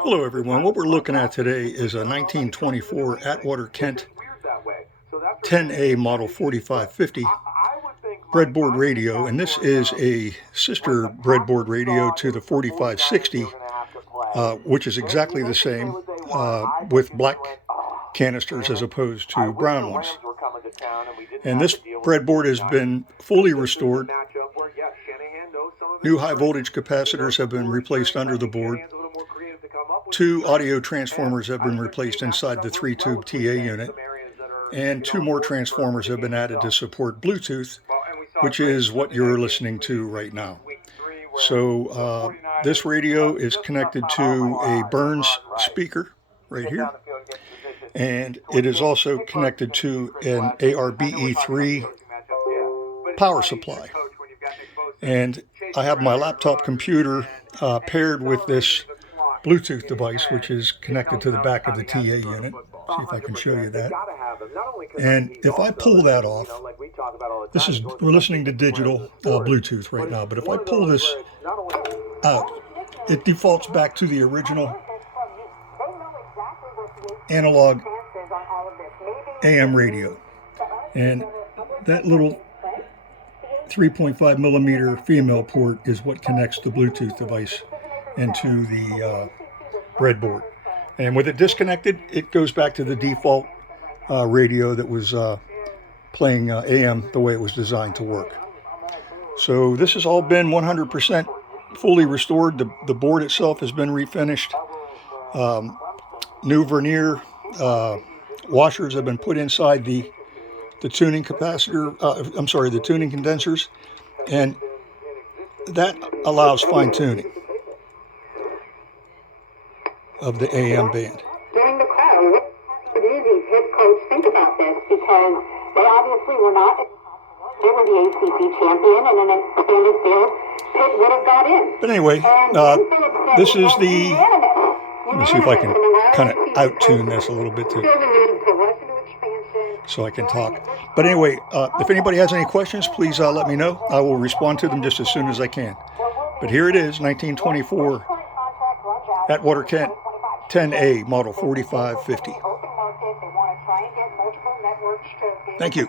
Hello everyone, what we're looking at today is a 1924 Atwater Kent 10A model 4550 breadboard radio, and this is a sister breadboard radio to the 4560, which is exactly the same with black canisters as opposed to brown ones. And this breadboard has been fully restored. New high voltage capacitors have been replaced under the board. 2 audio transformers have been replaced inside the 3-tube TA unit, and 2 more transformers have been added to support Bluetooth, which is what you're listening to right now. So this radio is connected to a Burns speaker right here, and it is also connected to an ARBE3 power supply. And I have my laptop computer paired with this Bluetooth device, which is connected to the back of the TA unit. See if I can show you that. And if I pull that off, we're listening to digital Bluetooth right now, but if I pull this out, it defaults back to the original analog AM radio. And that little 3.5 millimeter female port is what connects the Bluetooth device into the breadboard. And with it disconnected, it goes back to the default radio that was playing AM the way it was designed to work. So this has all been 100% fully restored. The board itself has been refinished. New vernier washers have been put inside the tuning capacitor, the tuning condensers, and that allows fine tuning of the AM band. During the crowd, what did these head coach think about this? Because they obviously were not, they were the ACC champion, and in an expanded field, Pitt would have got in. But anyway, this is the, let me see if I can kind of out-tune this a little bit too, so I can talk. But anyway, if anybody has any questions, please let me know. I will respond to them just as soon as I can. But here it is, 1924 Atwater Kent 10A model 4550. Thank you.